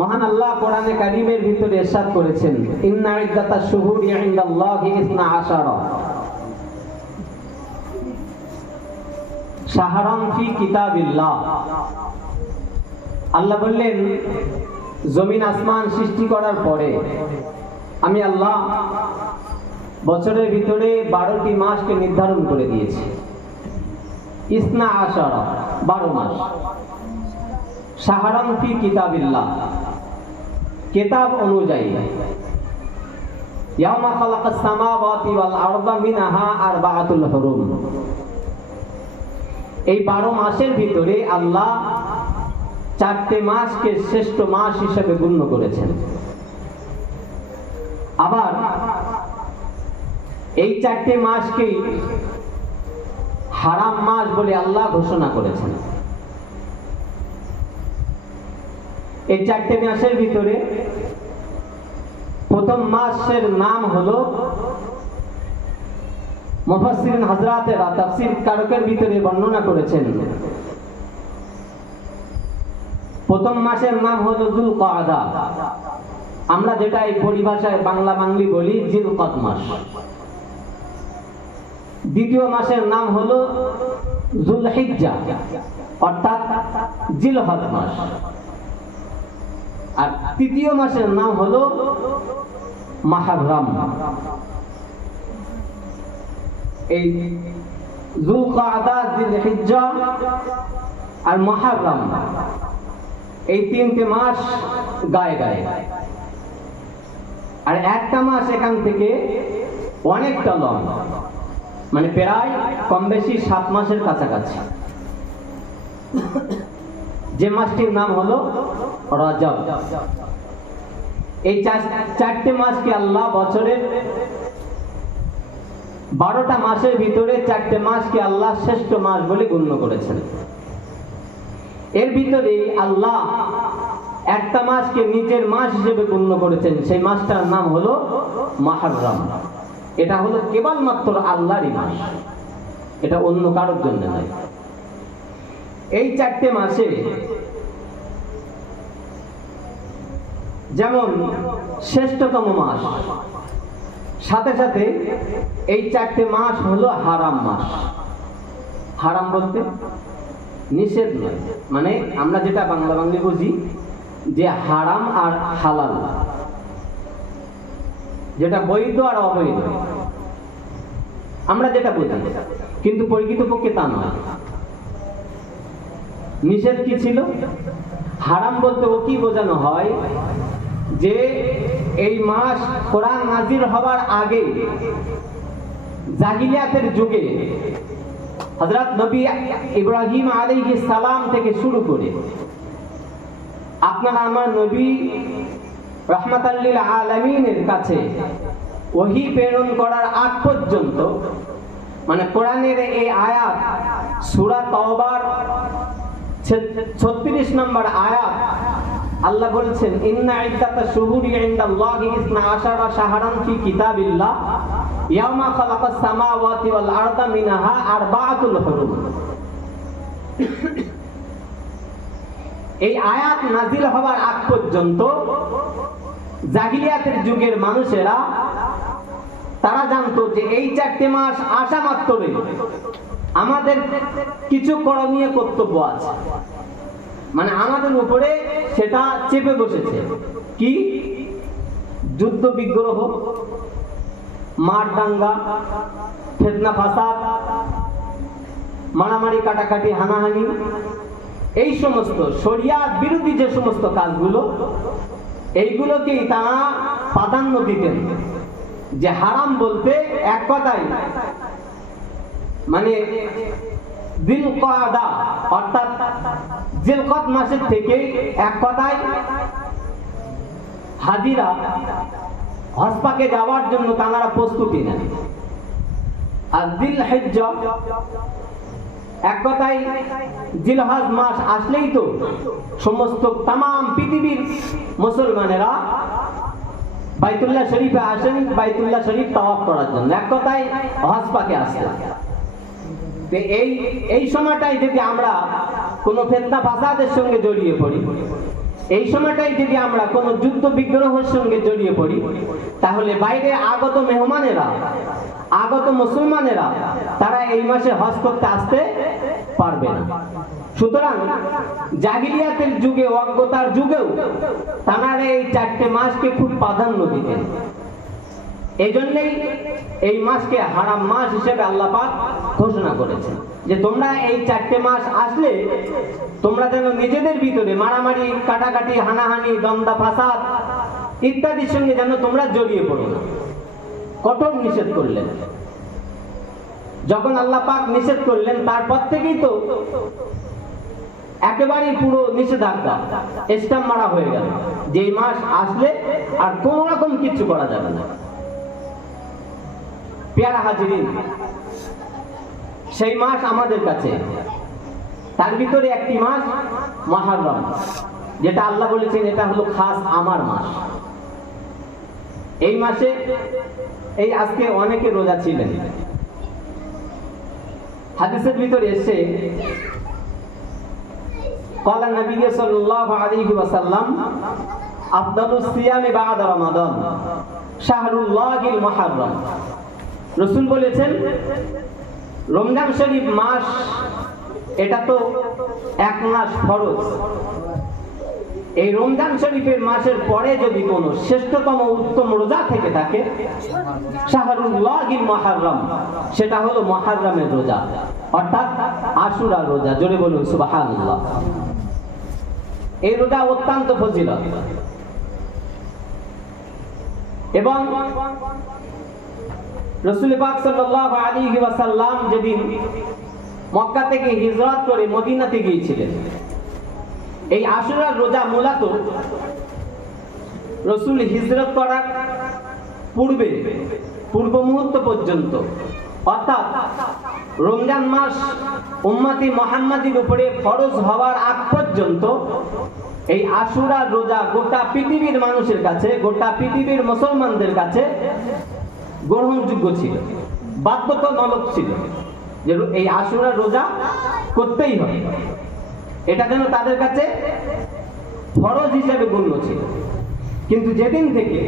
মহান আল্লাহ কোরআনে কারীমের ভিতরে ইরশাদ করেছেন, ইন্না ইদ্দাতাশ শুহুরি ইনদাল্লাহি 12 শাহরান ফি কিতাবিল্লাহ। আল্লাহ বললেন, জমিন আসমান সৃষ্টি করার পরে আমি আল্লাহ বছরের ভিতরে 12টি মাসকে নির্ধারণ করে দিয়েছি। 12 মাস। শাহরান ফি কিতাবিল্লাহ, কিতাব অনুযায়ী। ইয়াওমা খালাকাস সামাওয়াতি ওয়াল আরদা মিনহা আরবাআতুল হুরুম। এই 12 মাসের ভিতরে আল্লাহ 4টে মাসকে শ্রেষ্ঠ মাস হিসেবে গণ্য করেছেন। আবার এই 4টে মাসকে হারাম মাস বলে আল্লাহ ঘোষণা করেছেন। এই 4টে মাসের ভিতরে প্রথম মাসের নাম হলো, মুফাসসিরিন হযরতেরা তাফসীর কারকের ভিতরে বর্ণনা করেছেন, প্রথম মাসের নাম হলো যুলকাদা। আমরা যেটা এই পরিভাষায় বাংলা বাংলি বলি জিলকদ মাস। দ্বিতীয় মাসের নাম হলো যুলহিজ্জা, অর্থাৎ জিলহজ মাস। আর তৃতীয় মাসের নাম হলো মুহররম। এই যুলকাদা, জিলহিজ্জা আর মুহররম, এই 3টে মাস গায়ে গায়ে। আর একটা মাস এখান থেকে অনেকটা লং, মানে প্রায় কম বেশি 7 মাসের কাছাকাছি, যে মাসটির নাম হলো রজব। এই 4টে মাসকে আল্লাহ বছরের 12টা মাসের ভিতরে 4টে মাসকে আল্লাহ শ্রেষ্ঠ মাস বলে গণ্য করেছেন। এর ভিতরে আল্লাহ একটা মাসকে নিজের মাস হিসেবে গণ্য করেছেন, সেই মাসটার নাম হলো মুহররম। এটা হলো কেবলমাত্র আল্লাহরই মাস, এটা অন্য কারোর জন্য নয়। এই 4টে মাসে যেমন শ্রেষ্ঠতম মাস, সাথে সাথে এই 4টে মাস হলো হারাম মাস। হারাম বলতে নিষেধ নয়, মানে আমরা যেটা বাংলা বাংলা বুঝি যে হারাম আর হালাল, যেটা বৈধ আর অবৈধ, আমরা যেটা বুঝি, কিন্তু প্রকৃতপক্ষে তা নয়। নিষেধ কি ছিল? হারাম বলতে ও কি বোঝানো হয়, যে এই মাস কোরআন নাজিল হওয়ার আগে জাহিলিয়াতের যুগে হযরত নবী ইব্রাহিম আলাইহিস সালাম থেকে শুরু করে আপনার আমার নবী রাহমাতাল লিল আলামিনের কাছে ওহী প্রেরণ করার আগ পর্যন্ত, মানে কোরআনের এই আয়াত সূরা তাওবার 36 নম্বর আয়াত, আল্লাহ বলছেন, ইন্না ইদ্দাতাশ শুহুরি ইনদাল্লাহি 12 শাহরান ফি কিতাবিল্লাহ ইয়াওমা খালাকাস সামাওয়াতি ওয়াল আরদা মিনহা আরবাআতুল হুরুম। এই আয়াত নাজিল হওয়ার আগ পর্যন্ত জাহিলিয়াতের যুগের মানুষেরা তারা জানতো যে এই 4টে মাস আসা মাত্রই আমাদের কিছু করণীয় কর্তব্য আছে, মানে আমাদের উপরে সেটা চেপে বসেছে। কি? যুদ্ধ বিগ্রহ, মার দাঙ্গা, ফিতনা ফাসাদ, মারামারি কাটাকাটি, হানাহানি, এই সমস্ত শরিয়াত বিরোধী যে সমস্ত কাজগুলো, এইগুলোকেই তারা প্রাধান্য দিতেন। যে হারাম বলতে এক কথাই মানে জিলকাদা, অর্থাৎ জিলকদ মাসের থেকে এক কথায় হাজিরা হজ পাকে যাওয়ার জন্য তারা প্রস্তুতি নেন। আর জিলহিজ্জা, এক কথায় জিলহজ মাস আসলেই তো সমস্ত তাম পৃথিবীর মুসলমানেরা বাইতুল্লাহ শরীফে আসেন, বাইতুল্লাহ শরীফ তাওয়াফ করার জন্য, এক কথায় হজ পাকে আসেন। এই সময়টাই যদি আমরা কোনো ফিতনা ফাসাদের সঙ্গে জড়িয়ে পড়ি, এই সময়টাই যদি আমরা কোনো যুদ্ধ বিগ্রহের সঙ্গে জড়িয়ে পড়ি, তাহলে বাইরে আগত মেহমানেরা, আগত মুসলমানেরা তারা এই মাসে হজ করতে আসতে পারবে না। সুতরাং জাহিলিয়াতের যুগে, অজ্ঞতার যুগেও তারা এই 4টে মাসকে খুব প্রাধান্য দিতেন। এই জন্যই এই মাসকে হারাম মাস হিসেবে আল্লাহ পাক ঘোষণা করেছেন যে তোমরা এই 4টে মাস আসলে তোমরা যেন নিজেদের ভিতরে মারামারি, কাটাকাটি, হানাহানি, দ্বন্দ্ব, ফাসাদ ইত্যাদির সঙ্গে যেন তোমরা জড়িয়ে পড়ো না। কঠোর নিষেধ করলেন। যখন আল্লাহ পাক নিষেধ করলেন, তারপর থেকেই তো একেবারেই পুরো নিষেধাজ্ঞা স্ট্যাম্প মারা হয়ে গেল যে এই মাস আসলে আর কোন রকম কিছু করা যাবে না। পেয়ারা হাজিরিন, সেই মাস আমাদের কাছে, তার ভিতরে একটি মাস মুহররম, যেটা আল্লাহ বলেছেন এটা হলো খাস আমার মাস। এই মাসে এই আজকে অনেকে রোজা ছিলেন। হাদিসের ভিতরে এসে قال النبي صلى الله عليه وسلم أفضل الصيام بعد رمضان شهر الله المحرم। রাসূল বলেছেন রমজান শরীফ মাস এটা তো এক মাস ফরজ। এই রমজান শরীফের মাসের পরে যদি কোনো শ্রেষ্ঠতম উত্তম রোজা থেকে থাকে, শাহরুল্লাহিল মুহররম, সেটা হলো মুহররমের রোজা, অর্থাৎ আশুরা রোজা। জোরে বলুন সুবহানাল্লাহ। এই রোজা অত্যন্ত ফজিলত এবং রাসূল পাক সাল্লাল্লাহু আলাইহি ওয়াসাল্লাম যেদিন মক্কা থেকে হিজরত করে মদিনাতে গিয়েছিলেন, এই আশুরার রোজা মূলত রাসূল হিজরত করার পূর্ব মুহূর্ত পর্যন্ত, অর্থাৎ রমজান মাস উম্মতি মুহাম্মাদির উপরে ফরজ হওয়ার আগ পর্যন্ত এই আশুরার রোজা গোটা পৃথিবীর মানুষের কাছে, গোটা পৃথিবীর মুসলমানদের কাছে গ্রহণযোগ্য ছিল, বাধ্যতামূলক ছিল যে এই আশুরার রোজা করতেই হবে। এটা যেন তাদের কাছে ফরজ হিসেবে গণ্য ছিল। কিন্তু যেদিন থেকে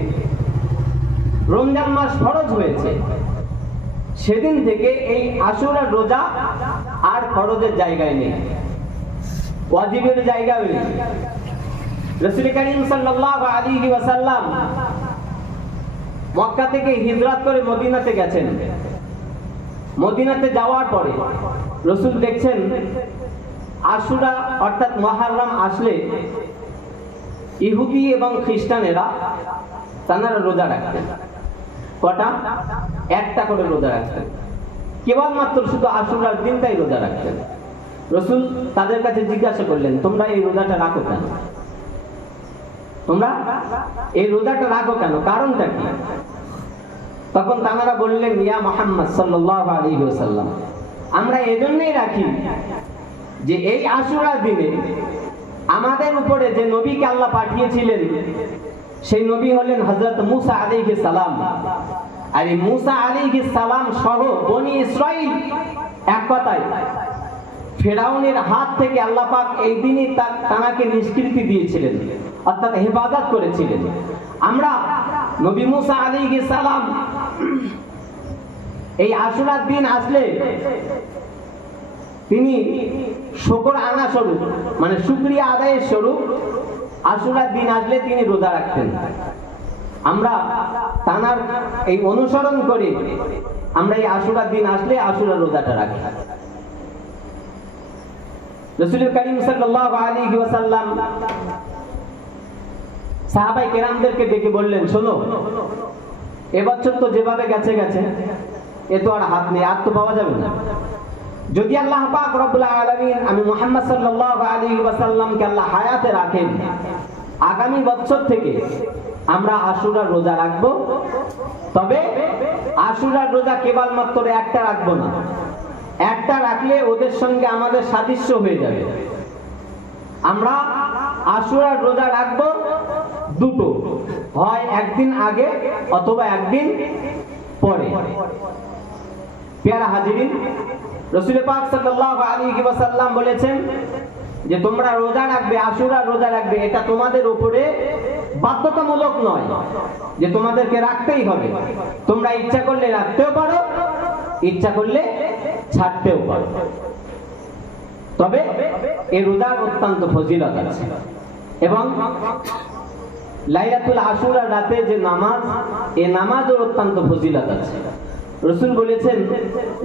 রমজান মাস ফরজ হয়েছে, সেদিন থেকে এই আশুরার রোজা আর ফরজের জায়গায় নেই, ওয়াজিবের জায়গায় নেই। রাসূল কারীম সাল্লাল্লাহু আলাইহি ওয়াসাল্লাম মক্কা থেকে হিজরত করে মদিনাতে গেছেন। মদিনাতে যাওয়ার পরে রাসূল দেখছেন আশুরা অর্থাৎ মুহররম আসলে ইহুদি এবং খ্রিস্টানেরা তারা রোজা রাখতেন। কটা? একটা করে রোজা রাখতেন, কেবলমাত্র শুধু আশুরার দিনটাই রোজা রাখতেন। রাসূল তাদের কাছে জিজ্ঞাসা করলেন, তোমরা এই রোজাটা রাখো কেন? তোমরা এই রোজাটা রাখো কেন? কারণটা কি? তখন তারা বললেন, ইয়া মুহাম্মদ সাল্লাল্লাহু আলাইহি ওয়াসাল্লাম, আমরা এজন্যই রাখি যে এই আশুরার দিনে আমাদের উপরে যে নবীকে আল্লাহ পাঠিয়েছিলেন, সেই নবী হলেন হযরত মুসা আলাইহিস সালাম। আর এই মুসা আলাইহিস সালাম সহ বনি ইসরাইল, এক কথায় ফেরাউনের হাত থেকে আল্লাহ পাক এই দিনই তাকে নিষ্কৃতি দিয়েছিলেন, অর্থাৎ হেফাজত করেছিলেন। আমরা নবী মুসা আলাইহিস সালাম এই আশুরার দিন আসলে তিনি শুকর আনা স্বরূপ, মানে শুকরিয়া আদায়ের স্বরূপ আশুরার দিন আসলে তিনি রোজা রাখতেন। আমরা তানার এই অনুসরণ করে আমরা এই আশুরার দিন আসলে আশুরার রোজাটা রাখি। রাসূল কারীম সাল্লাল্লাহু আলাইহি ওয়াসাল্লাম সাহাবায়ে কেরামদেরকে ডেকে বললেন, শোনো, এবছর তো যেভাবে গেছে এ তো আর হাত নেই, আর তো পাওয়া যাবে না। যদি আল্লাহ পাক রব্বুল আলামিন আমি মুহাম্মদ সাল্লাল্লাহু আলাইহি ওয়াসাল্লামকে আল্লাহ হায়াতে রাখেন, আগামী বছর থেকে আমরা আশুরার রোজা রাখব। তবে আশুরার রোজা কেবলমাত্র একটা রাখবো না, একটা রাখলে ওদের সঙ্গে আমাদের সাদৃশ্য হয়ে যাবে। আমরা আশুরার রোজা রাখবো দুটো, হয় একদিন আগে অথবা একদিন পরে। পেয়ারা হাজিরিন, রাসূল পাক সাল্লাল্লাহু আলাইহি ওয়াসাল্লাম বলেছেন যে তোমরা রোজা রাখবে, আশুরার রোজা রাখবে, এটা তোমাদের উপরে বাধ্যতামূলক নয় যে তোমাদেরকে রাখতেই হবে। তোমরা ইচ্ছা করলে রাখতেও পারো, ইচ্ছা করলে ছাড়তেও পারো। তবে এই রোজার অত্যন্ত ফজিলত আছে এবং লাইলাতুল আশুরার রাতে যে নামাজ, এই নামাজের অত্যন্ত ফজিলত আছে। রাসূল বলেছেন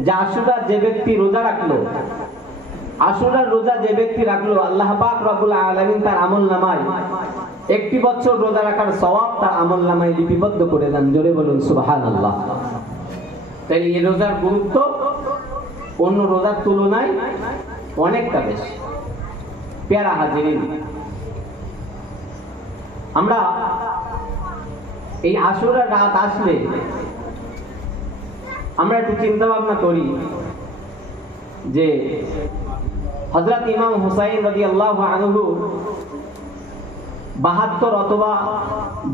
যে আশুরা যে ব্যক্তি রোজা রাখলো, আশুরার রোজা যে ব্যক্তি রাখলো, আল্লাহ পাক রব্বুল আলামিন তার আমলনামায় 1 বছর রোজা রাখার সওয়াব তার আমলনামায় লিপিবদ্ধ করে দেন। জোরে বলুন সুবহানাল্লাহ। তাই এই রোজার গুরুত্ব অন্য রোজার তুলনায় অনেকটা বেশি। প্যারা হাজিরিন, আমরা এই আশুরার রাত আসলে আমরা একটু চিন্তা ভাবনা করি যে হযরত ইমাম হুসাইন রাদিয়াল্লাহু আনহু 72 অথবা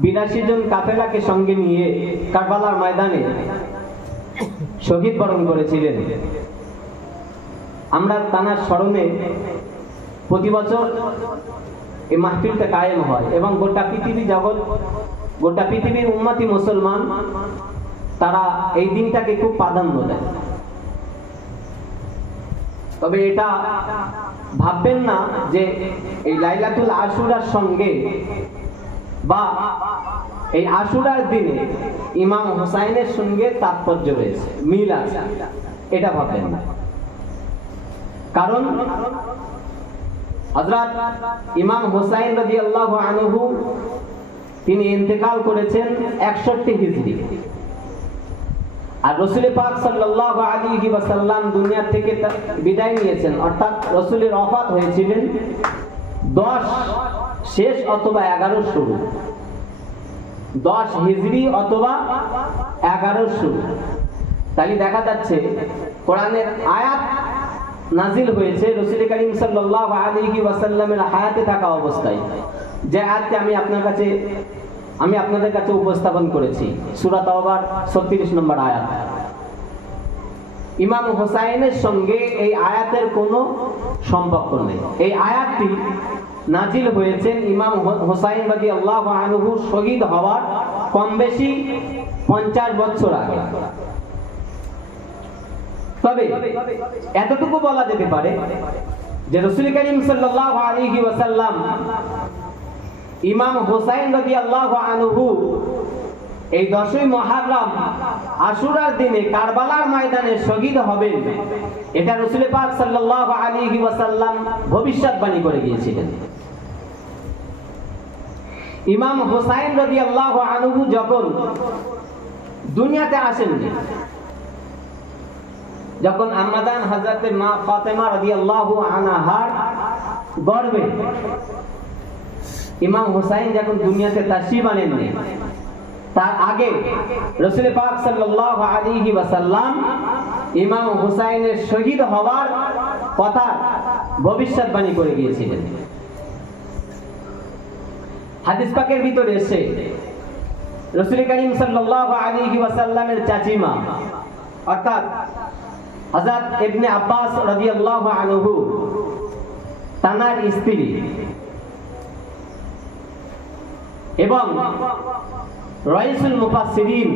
82 জন কাফেলাকে সঙ্গে নিয়ে কারবালার ময়দানে শহীদ বরণ করেছিলেন। আমরা তানার স্মরণে প্রতি বছর এই মাহফিলটা কায়েম হয় এবং গোটা পৃথিবী জগৎ, গোটা পৃথিবীর উম্মতি মুসলমান তারা এই দিনটাকে খুব প্রাধান্য দেয়। তবে এটা ভাববেন না যে এই লাইলাতুল আশুরার সঙ্গে বা এই আশুরার দিনে ইমাম হুসাইনের সঙ্গে তাৎপর্য রয়েছে, মিল আছে, এটা ভাববেন না। কারণ হযরত ইমাম হুসাইন রাদিয়াল্লাহু আনহু তিনি ইন্তেকাল করেছেন 61 হিজরি, আর রাসূল পাক সাল্লাল্লাহু আলাইহি ওয়াসাল্লাম দুনিয়া থেকে বিদায় নিয়েছেন, অর্থাৎ রাসূলের ওফাত হয়েছিলেন 10 শেষ অথবা 11 শুরু, 10 হিজরি অথবা 11 শুরু। তাই দেখা যাচ্ছে কোরআনের আয়াত নাজিল হয়েছে রাসূল করিম সাল্লাল্লাহু আলাইহি ওয়াসাল্লামের হায়াতে থাকা অবস্থায়, যে আয়াতটি আমি আপনাদের কাছে উপস্থাপন করেছি, সূরা তাওবার 36 নম্বর আয়াত। ইমাম হুসাইনের সঙ্গে এই আয়াতের কোনো সম্পর্ক নেই। এই আয়াতটি নাজিল হয়েছে ইমাম হুসাইন রাদিয়াল্লাহু আনহু শহীদ হওয়ার কম বেশি 50 বছর আগে। তবে এতটুকু বলা যেতে পারে যে রাসূল করিম সাল্লাল্লাহু আলাইহি ওয়াসাল্লাম ইমাম হুসাইন রাদিয়াল্লাহু আনহু এই 10ই মুহররম আশুরার দিনে কারবালার ময়দানে শহীদ হবেন, এটা রাসূল পাক সাল্লাল্লাহু আলাইহি ওয়াসাল্লাম ভবিষ্যৎবাণী করে গিয়েছিলেন। ইমাম হুসাইন রাদিয়াল্লাহু আনহু যখন দুনিয়াতে আসেন, যখন আম্মাজান হযরত মা ফাতেমা রাদিয়াল্লাহু আনহার গর্ভে ইমাম হুসাইন যখন দুনিয়াতে তাশরীফ আনেননি, তার আগে রাসূল পাক সাল্লাল্লাহু আলাইহি ওয়াসাল্লাম ইমাম হুসাইনের শহীদ হওয়ার কথা ভবিষ্যৎবাণী করে গিয়েছিলেন। হাদিস পাকের ভিতরে এসে রাসূল করিম সাল্লাল্লাহু আলাইহি ওয়াসাল্লামের চাচিমা অর্থাৎ হযরত ইবনে আব্বাস রাদিয়াল্লাহু আনহু তানার স্ত্রী এবং রাইসুল মুফাসসিরিন,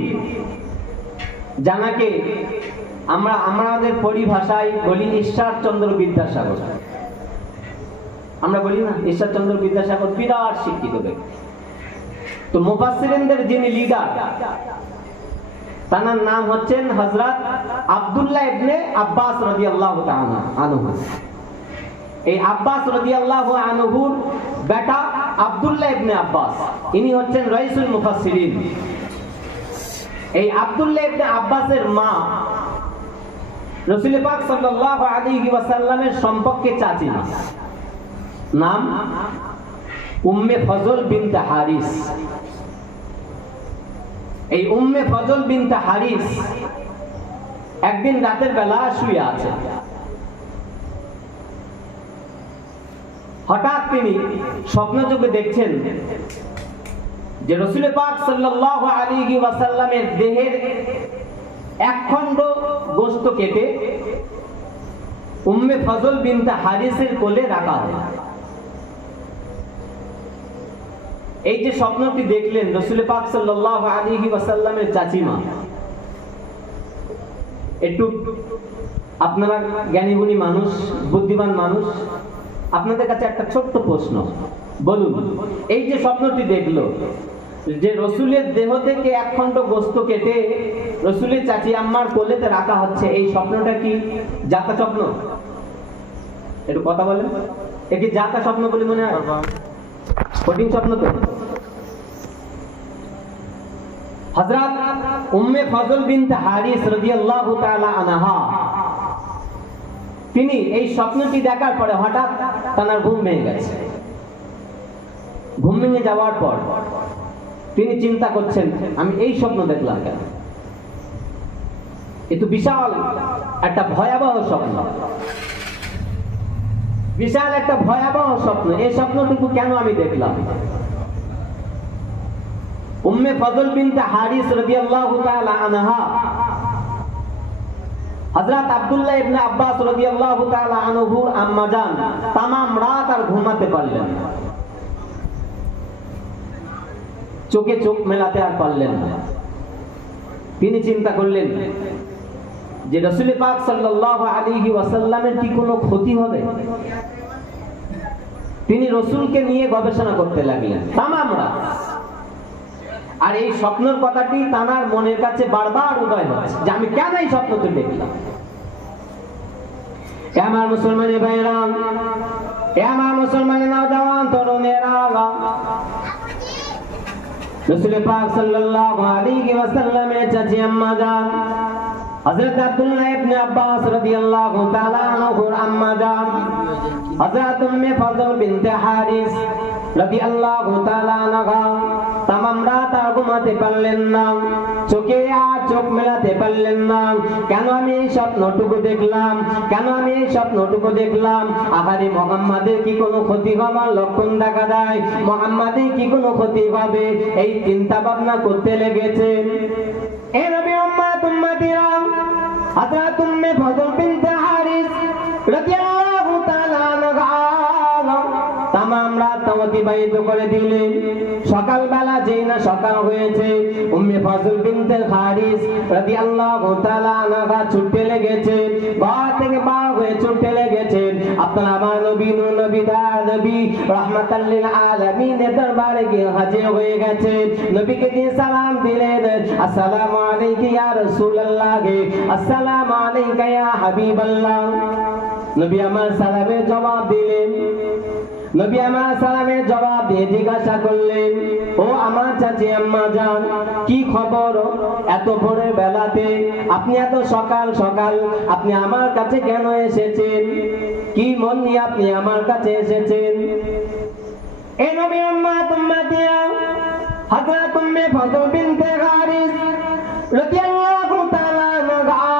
জানাকে আমরা আমাদের পরিভাষায় বলি ঈশ্বরচন্দ্র বিদ্যাসাগর, আমরা বলি না ঈশ্বরচন্দ্র বিদ্যাসাগর বিরাট শিক্ষিত ব্যক্তি। তো মুফাসসিরিনদের যিনি লিডার, তার নাম হচ্ছেন হযরত আব্দুল্লাহ ইবনে আব্বাস রাদিয়াল্লাহু তাআলা আনহু। এই আব্বাস রাদিয়াল্লাহু আনহুর বেটা আব্দুল্লাহ ইবনে আব্বাস, ইনি হচ্ছেন রাইসুল মুফাসসিরিন। এই আব্দুল্লাহ ইবনে আব্বাসের মা রাসূল পাক সাল্লাল্লাহু আলাইহি ওয়াসাল্লামের সম্পর্কে চাচিমা, নাম উম্মে ফজল বিনতে হারিস। এই উম্মে ফজল বিনতে হারিস একদিন রাতের বেলা শুয়ে আছে, হঠাৎ তিনি স্বপ্নযোগে দেখছেন যে রাসূল পাক সাল্লাল্লাহু আলাইহি ওয়াসাল্লামের দেহের এক খণ্ড গোশত কেটে উম্মে ফজল বিনতে হারিসের কোলে রাখা হয়। এই যে স্বপ্নটি দেখলেন রাসূল পাক সাল্লাল্লাহু আলাইহি ওয়াসাল্লামের চাচিমা, একটু আপনারা জ্ঞানী গুণী মানুষ, বুদ্ধিমান মানুষ, আপনাদের কাছে একটা ছোট্ট প্রশ্ন, বলুন এই যে স্বপ্নটি দেখলো যে রসুলের দেহ থেকে এক খণ্ড গোস্ত কেটে রসুলের চাচি আম্মার কোলেতে রাখা হচ্ছে, এই স্বপ্নটা কি জাতা স্বপ্ন? একটু কথা বলেন, এ কি জাতা স্বপ্ন বলে মনে হয়? কঠিন স্বপ্ন তো। হযরত উম্মে ফজল বিনতে হারিস রাদিয়াল্লাহু তাআলা আনহা, তিনি এই স্বপ্নটি দেখার পরে হঠাৎ তার ঘুম ভেঙে গেছে। ঘুম ভেঙে যাওয়ার পর তিনি চিন্তা করছেন, আমি এই স্বপ্ন দেখলাম কেন? এ তো বিশাল একটা ভয়াবহ স্বপ্ন, বিশাল একটা ভয়াবহ স্বপ্ন। এই স্বপ্নটুকু কেন আমি দেখলাম? উম্মে ফজল বিনতে হারিস রাদিয়াল্লাহু তাআলা আনহা হযরত আব্দুল্লাহ ইবনে আব্বাস রাদিয়াল্লাহু তাআলা আনহু আম্মা জান तमाम রাত আর ঘুমাতে পারলেন না, চোখে চোখ মেলাতে আর পারলেন না। তিনি চিন্তা করলেন যে রাসূল পাক সাল্লাল্লাহু আলাইহি ওয়াসাল্লামের কি কোনো ক্ষতি হবে? তিনি রাসূলকে নিয়ে গবেষণা করতে লাগলেন तमाम রাত। আর এই স্বপ্নের কথাটি তার মনের কাছে বারবার উদয় হচ্ছে যে আমি কেন এই স্বপ্নটি দেখলাম। আমার মুসলমানের ভাইরা, আমার মুসলমানের নওজওয়ান তরুণেরা, রাসূল পাক সাল্লাল্লাহু আলাইহি ওয়াসাল্লামের চাচি আম্মা জান হযরত আব্দুল্লাহ ইবনে আব্বাস রাদিয়াল্লাহু তাআলা আনহুর আম্মা জান হযরত উম্মে ফজল বিনতে হারিস রাদিয়াল্লাহু তাআলা আনহা तमाम রাত আর ঘুমাতে পারলেন না, চোখে আর চোখ মেলাতে পারলেন না। কেন আমি এই স্বপ্নটুকু দেখলাম? কেন আমি এই স্বপ্নটুকু দেখলাম? আহারে মুহাম্মাদের কি কোনো ক্ষতি হওয়ার লক্ষণ দেখা যায়? মুহাম্মাদের কি কোনো ক্ষতি হবে? এই চিন্তা ভাবনা করতে লেগেছেন। এ নবী উম্মতিরা, হযরত উম্মে ফজল বিনতে হারিস রাদিয়াল্লাহু তাআলা আনহা तमाम রাত অতিবাহিত করে দিলেন। সকালবেলা যেই না সকাল হয়েছে, উম্মে ফজল বিনতে হারিস রাদিয়াল্লাহু তাআলা আনহা ছুটতে লেগেছেন, ঘর থেকে বার হয়ে ছুটতে লেগেছেন। আপনার আমার নবী, নূর নবী, দয়ার নবী, রাহমাতাল লিল আলামিনের দরবারে গিয়ে হাজির হয়ে গেছেন। নবীকে দিয়ে সালাম দিলেন, আসসালামু আলাইকা ইয়া রাসূলুল্লাহ, আসসালামু আলাইকা ইয়া হাবিবাল্লাহ। নবী আমার সালামের জবাব দিলেন। নবী আমার সালামের জবাব দিয়ে জিজ্ঞাসা করলেন, ও আমার চাচি আম্মা জান, কি খবর? এত ভোরের বেলাতে আপনি এত সকাল সকাল আপনি আমার কাছে কেন এসেছেন? কি মন নিয়ে আপনি আমার কাছে এসেছেন? এ নবী উম্মতিরা, হযরত উম্মে ফজল বিনতে হারিস রাদিয়াল্লাহু তাআলা আনহা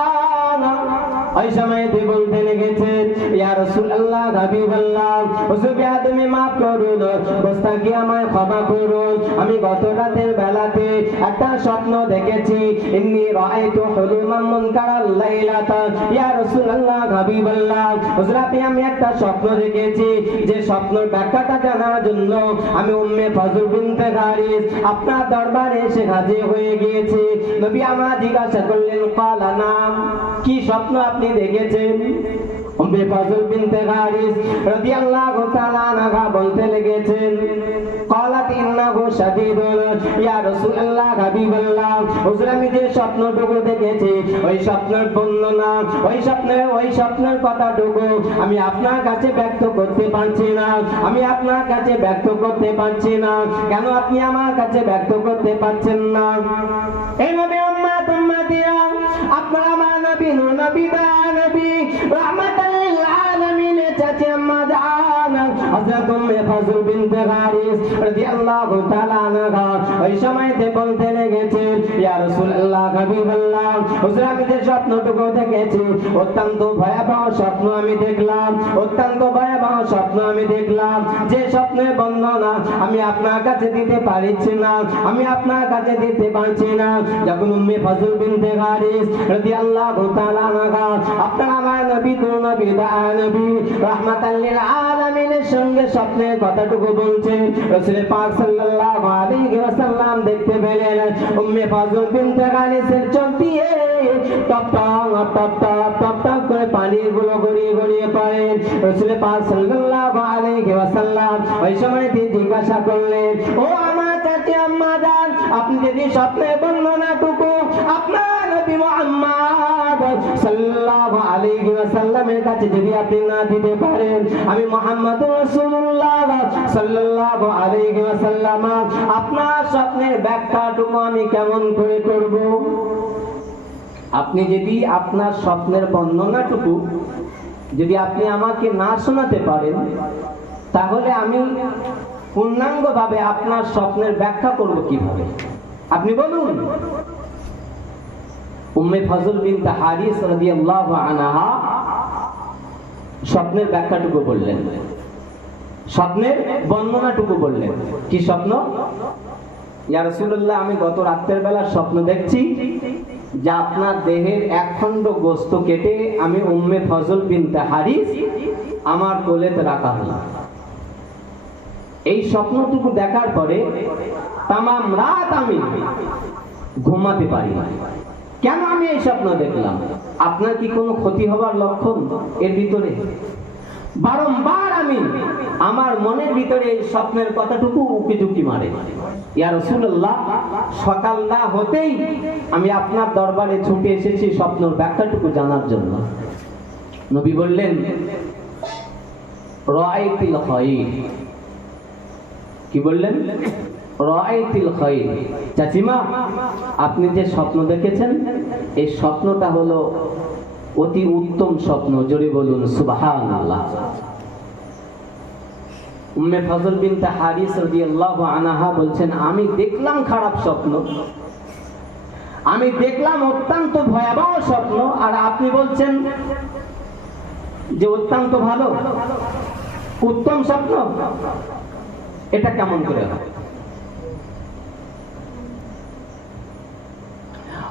ওই সময় দিয়ে বলতে লেগেছেন, ইয়া রাসূলুল্লাহ, হাবিবাল্লাহ, হুজুর তুমি মাফ করুন, গোস্তাকি আমায় ক্ষমা করুন। আমি গত রাতের বেলাতে একটা স্বপ্ন দেখেছি। ইন্নী রাআইতু হুলুমান মুনকারাল লাইলাতা, ইয়া রাসূলুল্লাহ, হাবিবাল্লাহ, হুজুর আমি একটা স্বপ্ন দেখেছি, যে স্বপ্নের ব্যাখ্যাটা জানার জন্য আমি উম্মে ফজল বিনতে হারিস আপনার দরবারে এসে হাজির হয়ে গিয়েছি। নবী আমার জিজ্ঞাসা করলেন, ক্বালা নাম, কি স্বপ্ন আপনি দেখেছেন? উম্মে ফজল বিনতে হারিস রাদিয়াল্লাহু তাআলা আনহা বলতে লেগেছেন, ক্বালাত ইন্নাহু শাদীদুন, ইয়া রাসূলুল্লাহ, হাবিবাল্লাহ, হুজুর আমি যে স্বপ্নটুকু দেখেছি ওই স্বপ্নের বর্ণনা, ওই স্বপ্নের কথাটুকু আমি আপনার কাছে ব্যক্ত করতে পারছি না। আমি আপনার কাছে ব্যক্ত করতে পারছি না। কেন আপনি আমার কাছে ব্যক্ত করতে পারছেন না? এই নবী উম্মতিরা, আপনারা আমার নবী, নূর নবী, দয়ার নবী, রাহমাতাল লিল আলামিনের চাচি আম্মা জান হযরত উম্মে ফজল বিনতে হারিস রাদিয়াল্লাহু তাআলা আনহা ওই সময়তে বলতে লেগেছে, ইয়া রাসূলুল্লাহ, হাবিবাল্লাহ, হুজুর আমি যে স্বপ্নটুকু দেখেছি অত্যন্ত ভয়াবহ স্বপ্ন আমি দেখলাম, অত্যন্ত ভয়াবহ স্বপ্ন আমি দেখলাম। যে স্বপ্নের বর্ণনা আমি আপনার কাছে দিতে পারছি না, আমি আপনার কাছে দিতে পারছি না। যখন উম্মে ফজল বিনতে হারিস রাদিয়াল্লাহু তাআলা আনহা আপনার আমার নবী তো নবী নবী রাহমাতাল লিল আলামিনের সঙ্গে স্বপ্নের কথাটুকু বলছেন, রাসূল পাক সাল্লাল্লাহু আলাইহি ওয়াসাল্লাম দেখতে পেলেন উম্মে ফজল বিনতে হারিসের চোখ দিয়ে top top top top top top করে পানিগুলো গড়িয়ে গড়িয়ে পড়ে। রাসূল পাক সাল্লাল্লাহু আলাইহি ওয়াসাল্লাম ওই সময় জিজ্ঞাসা করলেন, ও আমার চাচি আম্মা জান, আপনি যদি স্বপ্নের বর্ণনাটুকু আপনার নবী মুহাম্মদ সাল্লাল্লাহু আলাইহি ওয়াসাল্লামের কাছে যদি আপনি না দিতে পারেন, আমি মুহাম্মদুর রাসূলুল্লাহ সাল্লাল্লাহু আলাইহি ওয়াসাল্লাম আপনার স্বপ্নের ব্যাখ্যাটুকু আমি কেমন করে করব? আপনি যদি আপনার স্বপ্নের বর্ণনাটুকু যদি আপনি আমাকে না শোনাতে পারেন, তাহলে আমি পূর্ণাঙ্গভাবে আপনার স্বপ্নের ব্যাখ্যা করব কিভাবে? আপনি বলুন। উম্মে ফজল বিনতে হারিস রাদিয়াল্লাহু আনহা স্বপ্নের ব্যাখ্যাটুকু বললেন, স্বপ্নের বর্ণনাটুকু বললেন। কি স্বপ্ন? ইয়া রাসূলুল্লাহ, আমি গত রাতের বেলা স্বপ্ন দেখছি যে আপনার দেহের এক খণ্ড গোশত কেটে আমি উম্মে ফজল বিনতে হারিস আমার কোলেতে রাখা হলো। এই স্বপ্নটুকু দেখার পরে তামাম রাত আমি ঘুমাতে পারি না। কেন আমি এই স্বপ্ন দেখলাম? আপনার কি কোনো ক্ষতি হবার লক্ষণ এর ভিতরে? বারংবার আমি আমার মনের ভিতরে এই স্বপ্নের কথাটুকু উকিঝুঁকি মারে। ইয়া রাসূলুল্লাহ, সকাল না হতেই আমি আপনার দরবারে ছুটে এসেছি স্বপ্নের ব্যাখ্যাটুকু জানার জন্য। নবী বললেন, রাআইতুল খায়র। কি বললেন? রাআইতুল খায়র। চাচিমা, আপনি যে স্বপ্ন দেখেছেন এই স্বপ্নটা হলো অতি উত্তম স্বপ্ন। জোরে বলুন সুবহানাল্লাহ। উম্মে ফজল বিনতে হারিস রাদিয়াল্লাহু আনহা বলছেন, আমি দেখলাম খারাপ স্বপ্ন, আমি দেখলাম অত্যন্ত ভয়াবহ স্বপ্ন, আর আপনি বলছেন যে অত্যন্ত ভালো উত্তম স্বপ্ন। এটা কেমন করে হয়?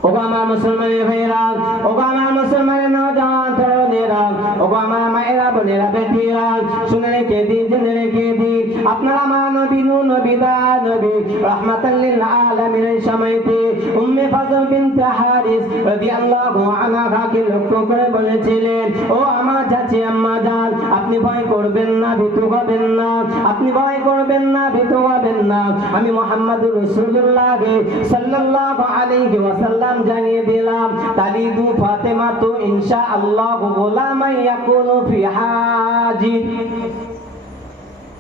ওগো আমার মুসলমানের ভাইয়েরা, ওগো আমার মুসলমানের নওজওয়ান তরুণেরা, ওগো আমার মায়েরা, বোনেরা, বেটিরা, শুনে রেখে দিন, জেনে রেখে দিন, আপনারা আমার নবী নবী দা নবী রাহমাতাল লিল আলামিনের সময়তে উম্মে ফজল বিনতে হারিস রাদিয়াল্লাহু আনহাকে লক্ষ্য করে বলেছিলেন, ও আমার চাচি আম্মা জান, আপনি ভয় করবেন না, ভীতু হবেন না, আপনি ভয় করবেন না, ভীতু হবেন না। আমি মুহাম্মদুর রাসূলুল্লাহ সাল্লাল্লাহু আলাইহি ওয়াসাল্লাম জানিয়ে দিলাম, তালিদু ফাতেমা তো ইনশাআল্লাহ গোলামাই ইয়াকুনু ফি হাজির।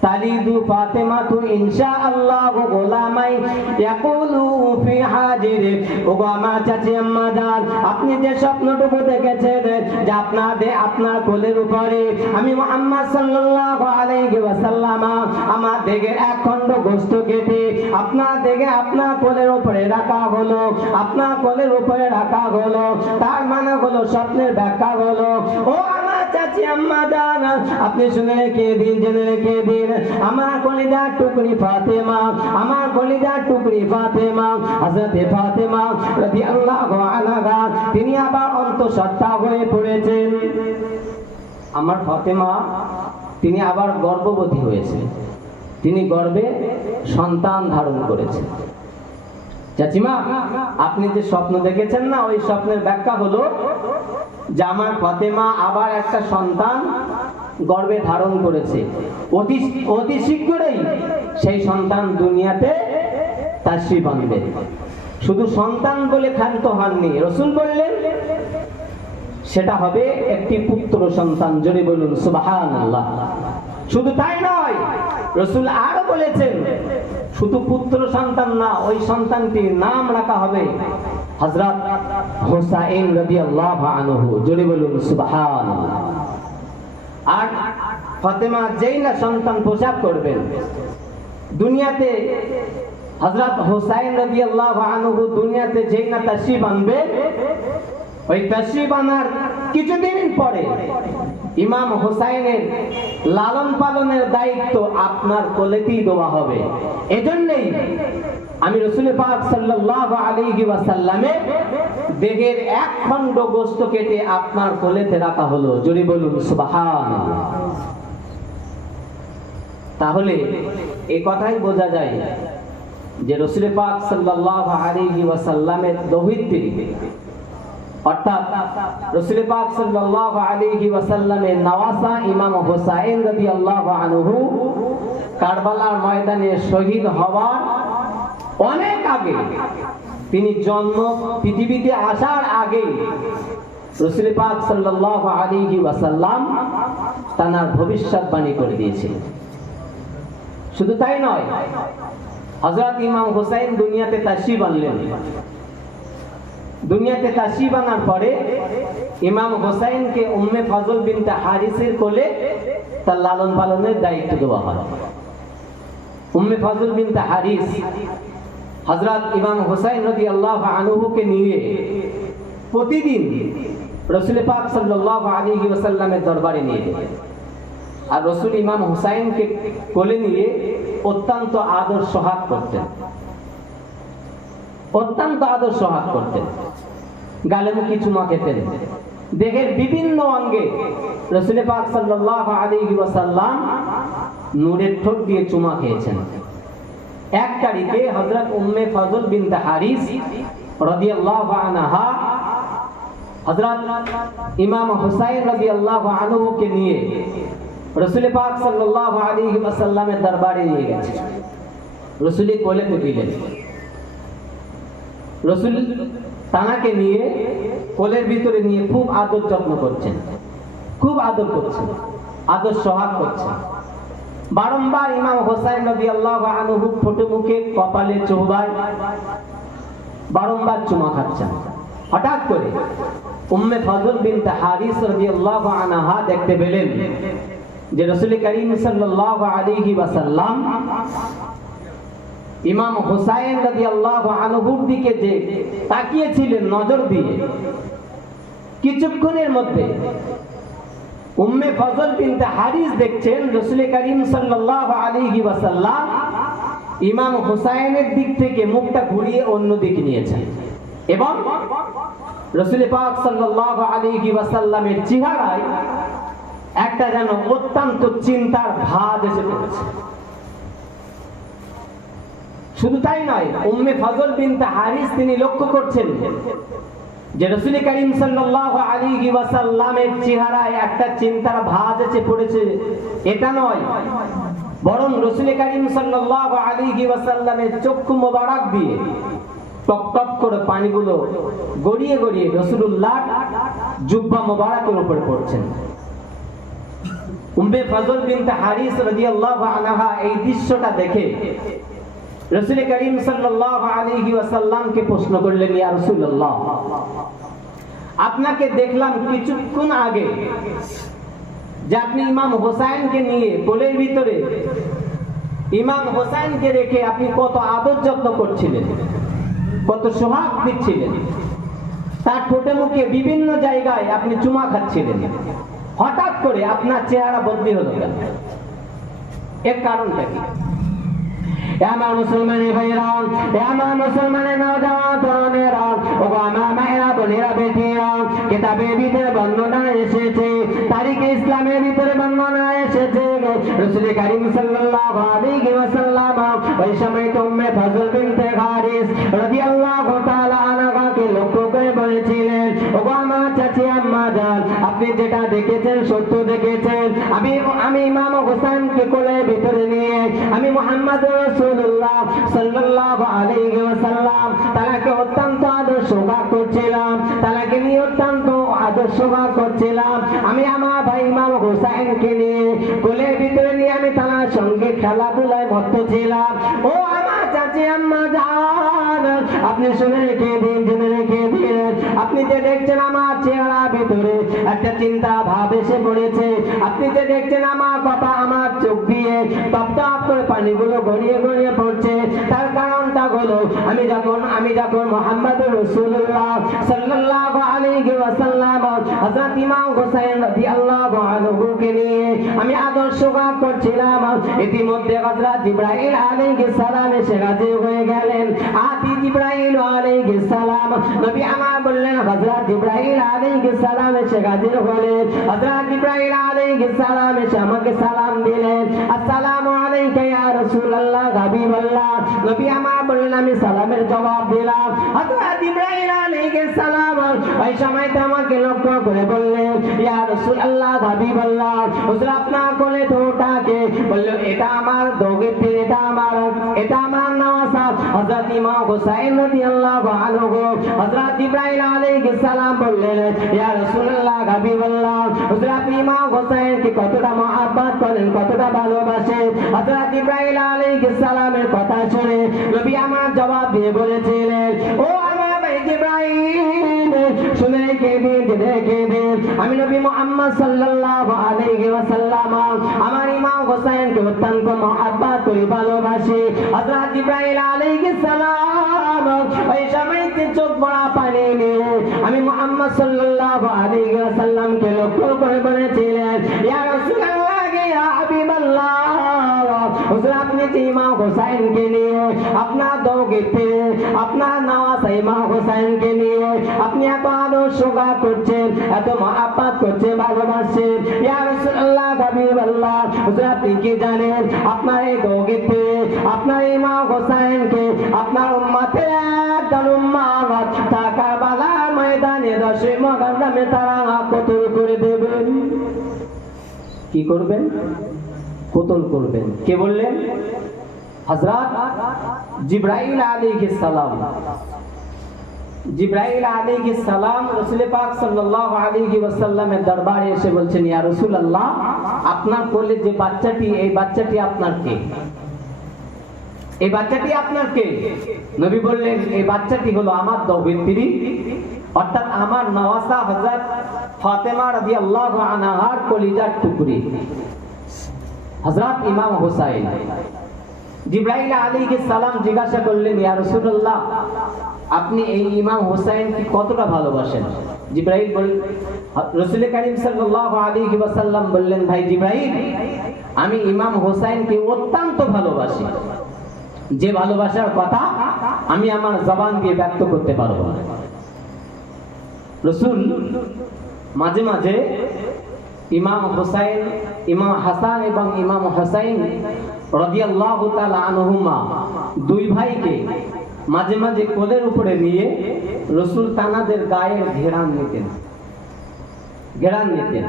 তালিদু ফাতেমা তো ইনশাআল্লাহ গোলামাই ইয়াকুলু ফি হাজির। ওগো আমার চাচি আম্মা জান, আপনি যে স্বপ্নটুকু দেখেছেন যে আপনার কোলের উপরে আমি মুহাম্মদ সাল্লাল্লাহু আলাইহি ওয়াসাল্লাম আমার দেহের এক খণ্ড গোশত কেটে আপনার দেহে আপনার কোলের উপরে রাখা হলো, আপনার কোলের উপরে রাখা হলো, তার মানে হলো স্বপ্নের ব্যাখ্যা হলো, ও আমার চাচি আম্মা জান, আপনি শুনে রেখে দিন, জেনে রেখে দিন, আমার কলিজার টুকরি ফাতেমা, আমার কলিজার টুকরি ফাতেমা, হযরতে ফাতেমা রাদিয়াল্লাহু আনহা তিনি আবার অন্তঃসত্ত্বা হয়ে পড়েছেন। আমার ফাতেমা তিনি আবার গর্ভবতী হয়েছেন, তিনি গর্ভে সন্তান ধারণ করেছেন। চাচিমা, আপনি যে স্বপ্ন দেখেছেন না, ওই স্বপ্নের ব্যাখ্যা হলো যে আমার ফাতেমা আবার একটা সন্তান গর্ভে ধারণ করেছে, অতি শীঘ্রই সেই সন্তান দুনিয়াতে তাশরীফ আনবে। শুধু সন্তান বলে ক্ষান্ত হননি, রাসূল বললেন সেটা হবে একটি পুত্র সন্তান। জোরে বলুন সুবহানাল্লাহ। শুধু তাই নয়, রাসূল আরো বলেছেন শুধু পুত্র সন্তান না, ওই সন্তানটির নাম রাখা হবে হযরত হুসাইন রাদিয়াল্লাহু আনহু। জোরে বলুন সুবহানাল্লাহ। আর ফাতেমা যেই না সন্তান প্রসব করবেন, দুনিয়াতে হযরত হুসাইন রাদিয়াল্লাহু আনহু দুনিয়াতে যেই না তাশরীফ আনবে, ওই তাশরীফ আনার কিছুদিন পরে ইমাম হুসাইনের লালন পালনের দায়িত্ব আপনার কোলেতেই দেওয়া হবে। এজন্যই আমি রাসূল পাক সাল্লাল্লাহু আলাইহি ওয়াসাল্লামের দেহের এক খণ্ড গোশত কেটে আপনার কোলেতে রাখা হলো। জোরে বলুন সুবহানাল্লাহ। তাহলে এই কথাই বোঝা যায় যে রাসূল পাক সাল্লাল্লাহু আলাইহি ওয়াসাল্লামের দৌহিত্রী, অর্থাৎ রাসূল পাক সাল্লাল্লাহু আলাইহি ওয়াসাল্লামের নওয়াসা ইমাম হুসাইন রাদিয়াল্লাহু আনহু কারবালার ময়দানে শহীদ হওয়ার অনেক আগে, তিনি জন্ম পৃথিবীতে আসার আগে রাসূল পাক সাল্লাল্লাহু আলাইহি ওয়াসাল্লাম তার ভবিষ্যৎবাণী করে দিয়েছিলেন। শুধু তাই নয়, হযরত ইমাম হুসাইন দুনিয়াতে তাশরীফ আনলেন। দুনিয়াতে তাশরীফ আনার পরে ইমাম হুসাইনকে উম্মে ফজল বিনতে হারিসের কোলে তার লালন পালনের দায়িত্ব দেওয়া হয়। উম্মে ফজল বিনতে হারিস হযরত ইমাম হুসাইন রাদিয়াল্লাহু আনহুকে নিয়ে প্রতিদিন রাসূল পাক সাল্লাল্লাহু আলাইহি ওয়াসাল্লামের দরবারে নিয়ে যেতেন। আর রাসূল ইমাম হুসাইনকে কোলে নিয়ে অত্যন্ত আদর সোহাগ করতেন, অত্যন্ত আদর সোহাগ করতেন। গালে মুখে চুমা খেতেন। দেহের বিভিন্ন অঙ্গে রাসূল পাক সাল্লাল্লাহু আলাইহি ওয়াসাল্লাম নূরের ঠোঁট দিয়ে চুমা খেয়েছেন। এক তারিখে হযরত উম্মে ফজল বিনতে হারিস রাদিয়াল্লাহু আনহা হযরত ইমাম হুসাইন রাদিয়াল্লাহু আনহুকে নিয়ে রাসূল পাক সাল্লাল্লাহু আলাইহি ওয়াসাল্লামের দরবারে নিয়ে গেছেন। রাসূল কোলে তুললেন। রাসূল তানাকে নিয়ে কোলের ভিতরে নিয়ে খুব আদর যত্ন করছেন, খুব আদর করছেন, আদর সোহাগ করছেন। বারংবার ইমাম হুসাইন রাদিয়াল্লাহু আনহু ঠোঁটে মুখে কপালে চৌবায় বারংবার চুমা খাচ্ছেন। হঠাৎ করে উম্মে ফজল বিনতে হারিস রাদিয়াল্লাহু আনহা দেখতে পেলেন যে রাসূল করিম সাল্লাল্লাহু আলাইহি ওয়াসাল্লাম ইমাম হুসাইন রাদিয়াল্লাহু আনহুর দিকে যে তাকিয়েছিলেন নজর দিয়ে, কিছুক্ষণের মধ্যে উম্মে ফজল বিনতে হারিস দেখছেন রাসূল করিম সাল্লাল্লাহু আলাইহি ওয়াসাল্লাম ইমাম হুসাইনের দিক থেকে মুখটা ঘুরিয়ে অন্য দিকে নিয়েছেন এবং রাসূল পাক সাল্লাল্লাহু আলাইহি ওয়াসাল্লামের চেহারায় একটা যেন অত্যন্ত চিন্তার ভাব এসে পড়েছে। শুধু তাই নয়, উম্মে ফজল বিনতে হারিস তিনি লক্ষ্য করছেন যে রাসূল করিম সাল্লাল্লাহু আলাইহি ওয়াসাল্লামের চেহারায় একটা চিন্তার ভাঁজ এসে পড়েছে। এটা নয়, বরং রাসূল করিম সাল্লাল্লাহু আলাইহি ওয়াসাল্লামের চক্ষু মোবারক দিয়ে টপ টপ করে পানিগুলো গড়িয়ে গড়িয়ে রাসূলুল্লাহ জুব্বা মোবারকের উপর পড়ছেন। উম্মে ফজল বিনতে হারিস রাদিয়াল্লাহু আনহা এই দৃশ্যটা দেখে রাসূল করিম সাল্লাল্লাহু আলাইহি ওয়াসাল্লামকে প্রশ্ন করলেন, ইয়া রাসূলুল্লাহ, আপনাকে দেখলাম কিছুক্ষণ আগে যে আপনি ইমাম হুসাইনকে নিয়ে কোলের ভিতরে ইমাম হুসাইনকে রেখে আপনি কত আদর যত্ন করছিলেন, কত সোহাগ দিচ্ছিলেন, তার ঠোঁটে মুখে বিভিন্ন জায়গায় আপনি চুমা খাচ্ছিলেন। হঠাৎ করে আপনার চেহারা বদলি হলো কেন? এর কারণটা কি? আমার মুসলমানের ভাইরা, আমার মুসলমানের নওজওয়ান তরুণেরা, ও আমার মায়েরা, বোনেরা, বেটিরা, কিতাবের ভিতরে বর্ণনা এসেছে, তারিখে ইসলামের ভিতরে বর্ণনা এসেছে, রাসূল করিম সাল্লাল্লাহু আলাইহি ওয়াসাল্লাম ওই সময় উম্মে ফজল বিনতে হারিস রাদিয়াল্লাহু তাআলা আনহাকে লক্ষ্য করে বলেছিলেন, ও আমার চাচি আম্মা জান, আপনি যেটা দেখেছেন সত্য দেখেছেন। আমি ইমাম হুসাইনকে কোলের ভিতরে নিয়ে আমি মুহাম্মদ রাসূলুল্লাহ সাল্লাল্লাহু আলাইহি ওয়াসাল্লাম তাকে অত্যন্ত আদর সোহাগ করছিলাম, তাকে নিয়ে অত্যন্ত আদর সোহাগ করছিলাম। আমি আমার ভাই ইমাম হুসাইনকে নিয়ে কোলের ভিতরে নিয়ে আমি তার সঙ্গে খেলাধুলায় মত্ত ছিলাম। ও আমার চাচি আম্মা জান, আপনি শুনে রেখে দিন, জেনে রেখে দিন, আপনি যে দেখছেন আমার চেহারা ভিতরে একটা চিন্তা ভাব এসে পড়েছে, আপনি যে দেখছেন আমার কথা আমার চোখ দিয়ে টপ টপ করে পানিগুলো গড়িয়ে গড়িয়ে পড়ছে, তার কারণটা হলো আমি যখন মুহাম্মদুর রাসূলুল্লাহ সাল্লাল্লাহু আলাইহি ওয়াসাল্লাম হযরত ইমাম হুসাইন রাদিয়াল্লাহু আনহু কে নিয়ে আমি আদর্শ গান করছিলাম, ইতিমধ্যে হযরত জিবরাইল আলাইহিস সালাম এসে হাজির হয়ে গেলেন। আদি জিবরাইল আলাইহিস সালাম, নবী আমার বললেন হযরত জিবরাইল আলাইহিস সালাম এসে হাজির হলেন। হযরত জিবরাইল আলাইহিস সালাম এসে আমাকে সালাম দিলেন, আসসালামু আলাইকা ইয়া রাসূলুল্লাহ হাবিবাল্লাহ। নবী আমার বললেন, আমি সালামের জবাব দিলাম। হযরত জিবরাইল আলাইহিস সালাম ওই সময়তে আমাকে লক্ষ্য করে বললেন, ইয়া রাসূলুল্লাহ হাবিবাল্লাহ, হুজুর আপনার কোলে তো ওটাকে বলল, এটা আমার দৌগিত্রী, এটা আমার নওয়াসা হযরত ইমাম হুসাইন রাদিয়াল্লাহু আনহু। হযরত জিবরাইল আলাইহিস সালাম বললেন, ইয়া রাসূলুল্লাহ হাবিবাল্লাহ, হুজুর আপনি ইমাম হুসাইনকে কতটা মহব্বত করেন, কতটা ভালোবাসেন। হযরত জিবরাইল আলাইহিস সালামের কথা শুনে নবী আমার জবাব দিয়ে বলেছিলেন, ও আমার ভাই জিবরাইল, শুনে দেখে দিন আমি নবী মুহাম্মদ সাল্লাল্লাহু আলাইহি ওয়াসাল্লাম আমার ইমাম হুসাইনকে অত্যন্ত মহব্বত করি, ভালোবাসি। হযরত জিবরাইল আলাইহিস সালাম ওই সময়তে চোখ ভরা পানি নিয়ে আমি মুহাম্মদ সাল্লাল্লাহু আলাইহি ওয়াসাল্লামকে লক্ষ্য করে বলেছিলেন, ইয়া রাসূলুল্লাহ ইয়া হাবিবাল্লাহ, হুজুর আপনি যে ইমাম হুসাইনকে নিয়ে আপনার দৌগিত্রী, আপনার নওয়াসা ইমাম হুসাইনকে নিয়ে আপনি এত আদর্শ গান করছেন, এত মহব্বত করছেন, ভালোবাসেন, ইয়া রাসূলুল্লাহ হাবিবাল্লাহ, হুজুর আপনি কি জানেন আপনার এই দৌগিত্রী, আপনার ইমাম হুসাইনকে আপনার উম্মতের একদল উম্মত তা কারবালার ময়দানে 10 মুহররমে তারা কতল করে দেবেন। কি করবেন? কতল করবেন। কে বললেন? হযরত জিবরাইল আলাইহিস সালাম। জিবরাইল আলাইহিস সালাম রাসূল পাক সাল্লাল্লাহু আলাইহি ওয়াসাল্লামের দরবারে এসে বলছেন, ইয়া রাসূলুল্লাহ, আপনার কোলে যে বাচ্চাটি, এই বাচ্চাটি আপনার কে? এই বাচ্চাটি আপনার কে? নবী বললেন, এই বাচ্চাটি হলো আমার দৌহিত্রী, অর্থাৎ আমার নওয়াসা হযরত ফাতেমা রাদিয়াল্লাহু আনহার কলিজার টুকরি হযরত ইমাম হুসাইন। জিবরাইল আলাইহিস সালাম জিজ্ঞাসা করলেন, ইয়া রাসূলুল্লাহ, আপনি এই ইমাম হুসাইনকে কতটা ভালোবাসেন? জিবরাইল বললেন, রাসূল করিম সাল্লাল্লাহু আলাইহি ওয়াসাল্লাম বললেন, ভাই জিবরাইল, আমি ইমাম হুসাইনকে অত্যন্ত ভালোবাসি, যে ভালোবাসার কথা আমি আমার জবান দিয়ে ব্যক্ত করতে পারবো না। রাসূল মাঝে মাঝে ইমাম হুসাইন, ইমাম হাসান এবং ইমাম হুসাইন রাদিয়াল্লাহু তাআলা আনহুমা দুই ভাইকে মাঝে মাঝে কোলের উপরে নিয়ে রাসূল তানাদের গায়ের ঘেরান নিতেন।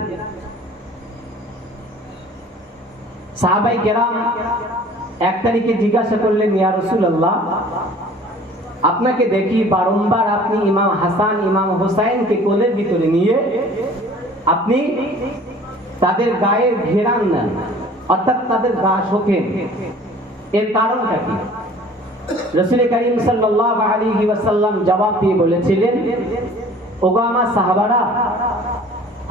সাহাবায়ে কেরাম এক তারিখে জিজ্ঞাসা করলেন, ইয়া রাসূলুল্লাহ, আপনাকে দেখি বারংবার আপনি ইমাম হাসান ইমাম হুসাইনকে কোলের ভিতরে নিয়ে আপনি তাদের গায়ের ঘেরান নেন, অর্থাৎ তাদের গা শোকেন, এর কারণটা কি? রাসূল করিম সাল্লাল্লাহু আলাইহি ওয়াসাল্লাম জবাব দিয়ে বলেছিলেন, ওগো আমার সাহাবারা,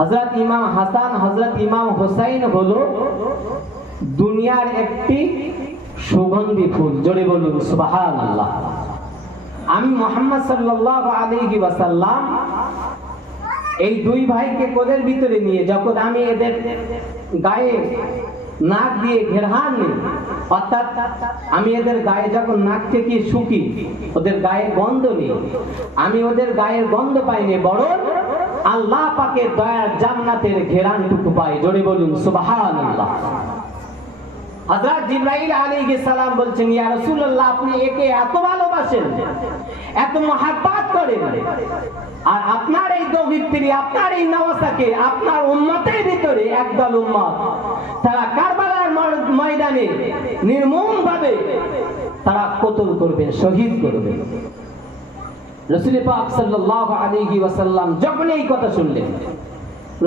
হযরত ইমাম হাসান হযরত ইমাম হুসাইন হলো দুনিয়ার একটি সুগন্ধি ফুল। জোরে বলুন সুবহানাল্লাহ। আমি মুহাম্মদ সাল্লাল্লাহু আলাইহি ওয়াসাল্লাম এই দুই ভাইকে কোলের ভিতরে নিয়ে যখন আমি এদের গায়ে নাক দিয়ে ঘেরান নিই, অর্থাৎ আমি এদের গায়ে যখন নাক থেকে শুকি, ওদের গায়ে গন্ধ নেই, আমি ওদের গায়ের গন্ধ পাইনি, বরং আল্লাহ পাকের দয়ার জান্নাতের ঘেরানটুকু পাই। জোরে বলুন সুবহানাল্লাহ। হযরত জিবরাইল আলাইহিস সালাম বলছেন, ইয়া রাসূলুল্লাহ, আপনি একে এত ভালোবাসেন, এত মহব্বত করেন, আর আপনার এই দৌহিত্রী, আপনার এই নওয়াসাকে আপনার উম্মতের ভিতরে একদল উম্মত তারা কারবালার ময়দানে নির্মমভাবে তারা কতল করবেন, শহীদ করবেন। রাসূল পাক সাল্লাল্লাহু আলাইহি ওয়াসাল্লাম যখন এই কথা শুনলেন,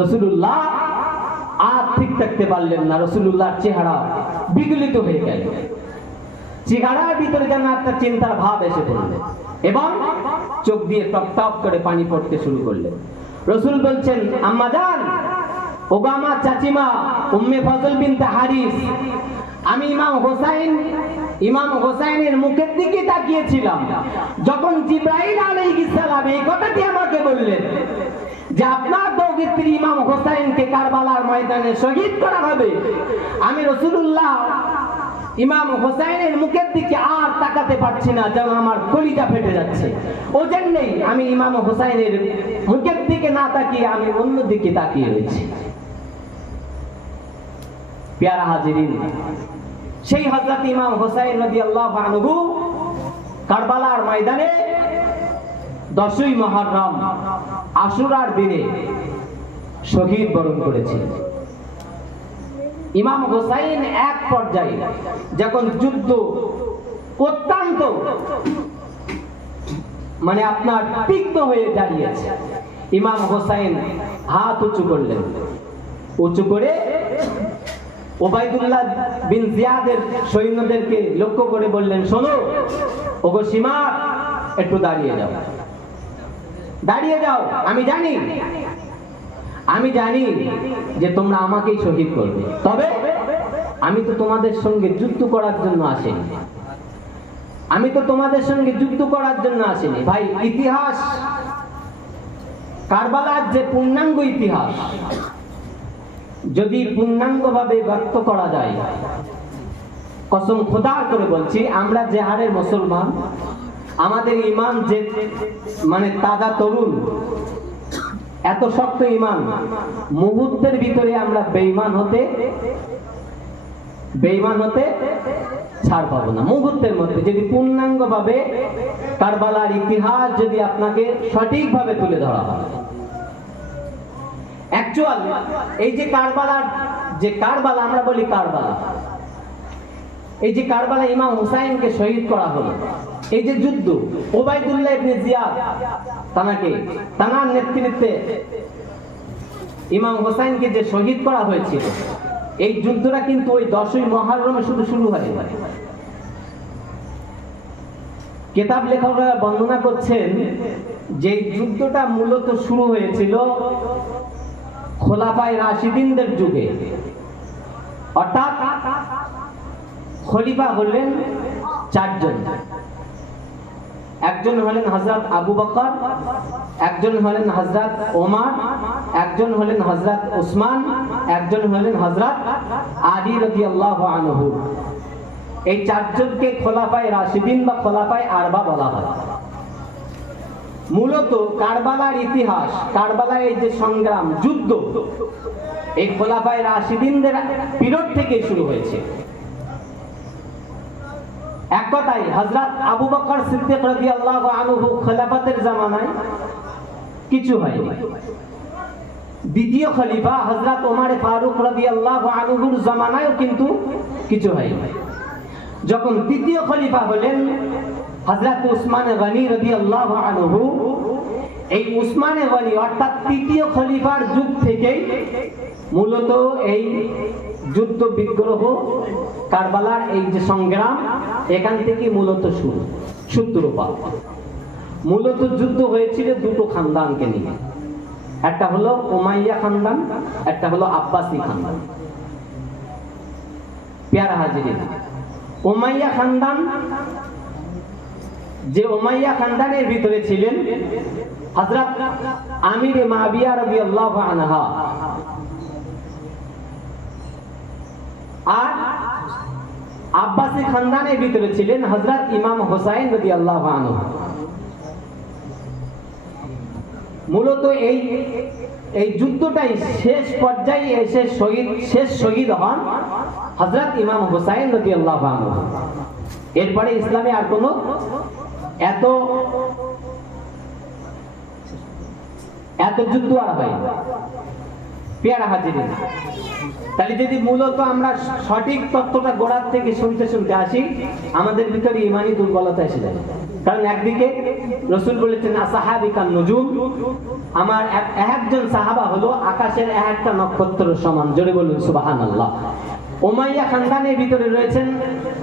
রাসূলুল্লাহ আর ঠিক থাকতে পারলেন না, রাসূলুল্লাহর চেহারা বিগলিত হয়ে গেল। চেহারার ভিতরে যেন একটা চিন্তার ভাব এসে পড়লেন এবং চোখ দিয়ে টপ টপ করে পানি পড়তে শুরু করলেন। রাসূল বলছেন, আম্মা জান, ওগো আমার চাচিমা উম্মে ফজল বিনতে হারিস, আমি ইমাম হোসাইনের মুখের দিকে তাকিয়েছিলাম যখন জিবরাইল আলাইহিস সালাম এই কথাটি আমাকে বললেন যে আপনার দৌহিত্রী ইমাম হোসাইনকে কারবালার ময়দানে শহীদ করা হবে। আমি রাসূলুল্লাহ ইমাম হোসাইনের মুখের দিকে আর তাকাতে পারছি না, যেন আমার কলিজা ফেটে যাচ্ছে। ওজন্যই আমি ইমাম হোসাইনের মুখের দিকে না তাকিয়ে আমি অন্য দিকে তাকিয়ে রয়েছি। প্যারা হাজিরিন, সেই হযরত ইমাম হোসাইন রাদিয়াল্লাহু আনহু কারবালার ময়দানে 10ই মুহররম আশুরার দিনে শহীদ বরণ করেছিলেন। ইমাম হোসাইন এক পর্যায়ে যখন যুদ্ধ অত্যন্ত আপনার তীক্ষ্ণ হয়ে দাঁড়িয়েছে, ইমাম হোসাইন হাত উঁচু করলেন, উঁচু করে ওবাইদুল্লাহ বিন জিয়াদের সৈন্যদেরকে লক্ষ্য করে বললেন, শোনো ওগো সীমা, একটু দাঁড়িয়ে যাও, দাঁড়িয়ে যাও। আমি জানি যে তোমরা আমাকেই শহীদ করবে, তবে আমি তো তোমাদের সঙ্গে যুদ্ধ করার জন্য আসিনি, ভাই। ইতিহাস, কারবালার যে পূর্ণাঙ্গ ইতিহাস যদি পূর্ণাঙ্গভাবে ব্যক্ত করা যায়, কসম খোদা করে বলছি, আমরা যে হারের মুসলমান, আমাদের ঈমান যে তাজা তরুণ, এত শক্ত ঈমান, মুহূর্তের ভিতরে আমরা বেঈমান হতে ছাড় পাবো না। মুহূর্তের মধ্যে যদি পূর্ণাঙ্গভাবে কারবালার ইতিহাস যদি আপনাকে সঠিকভাবে তুলে ধরা হয়, অ্যাকচুয়াল এই যে কারবালা আমরা বলি কারবালা, এই যে কারবালা ইমাম হুসাইনকে শহীদ করা হলো, এই যে যুদ্ধ ওবাইদুল্লাহ ইবনে জিয়াদ তানার নেতৃত্বে ইমাম হুসাইনকে যে শহীদ করা হয়েছিল, এই যুদ্ধটা কিন্তু ওই 10ই মুহররমে শুধু শুরু হয়নি। কিতাব লেখকরা বর্ণনা করছেন যে যুদ্ধটা মূলত শুরু হয়েছিল খোলাফায়ে রাশিদিনদের যুগে, অর্থাৎ খলিফা হলেন 4 জন। একজন হলেন হযরত আবু বকর, একজন হলেন হযরত ওমর, একজন হলেন হযরত উসমান, একজন হলেন হযরত আলী রাদিয়াল্লাহু আনহু। এই 4 জনকে খোলাফায়ে রাশিদিন বা খোলাফায়ে আরবা বলা হয়। মূলত কারবালার ইতিহাস, কারবালার এই যে সংগ্রাম, যুদ্ধ, এই খোলাফায়ে রাশিদিনদের পিরিয়ড থেকে শুরু হয়েছে। এক কথায় হযরত আবু বকর সিদ্দিক রাদিয়াল্লাহু আনহু খেলাফতের জামানায় কিছু হয়নি। দ্বিতীয় খলিফা হযরত ওমর ফারুক রাদিয়াল্লাহু আনহুর জামানায়ও কিন্তু কিছু হয়নি। যখন তৃতীয় খলিফা হলেন হযরত উসমান গনি রাদিয়াল্লাহু আনহু, এই উসমান গনি অর্থাৎ তৃতীয় খলিফার যুগ থেকেই মূলত এই যুদ্ধ বিগ্রহ, কারবালার এই যে সংগ্রাম, এখান থেকে মূলত সূত্রপাত। মূলত যুদ্ধ হয়েছিল দুটো খানদানকে নিয়ে, একটা হলো উমাইয়া খানদান, একটা হলো আব্বাসী খানদান। প্যারা হাজিরিন, উমাইয়া খানদান, যে উমাইয়া খানদানের ভিতরে ছিলেন হযরত আমির মুআবিয়া রাদিয়াল্লাহু আনহা, আর আব্বাসী খানদানের ভিতরে ছিলেন হযরত ইমাম হুসাইন রাদিয়াল্লাহু আনহু। মূলত এই যুদ্ধটাই শেষ পর্যায়ে এসে শহীদ হন হযরত ইমাম হুসাইন রাদিয়াল্লাহু আনহু। এরপরে ইসলামে আর কোনো এত যুদ্ধ আর হয়নি। প্যারা হাজিরিন, তাহলে যদি মূলত আমরা সঠিক তত্ত্বটা গোড়ার থেকে শুনতে আসি, আমাদের ভিতরে ইমানি দুর্বলতা এসে যায়। কারণ একদিকে রাসূল বলেছেন আসহাবিকান নুজুম, আমার একজন সাহাবা হলো আকাশের একটা নক্ষত্র সমান। জোরে বলুন সুবহানাল্লাহ। উমাইয়া খানদানের ভিতরে রয়েছেন হযরত আমির মুআবিয়া রাদিয়াল্লাহু আনহু, আর আব্বাসী খানদানের ভিতরে রয়েছেন হযরত ইমাম হুসাইন রাদিয়াল্লাহু আনহু।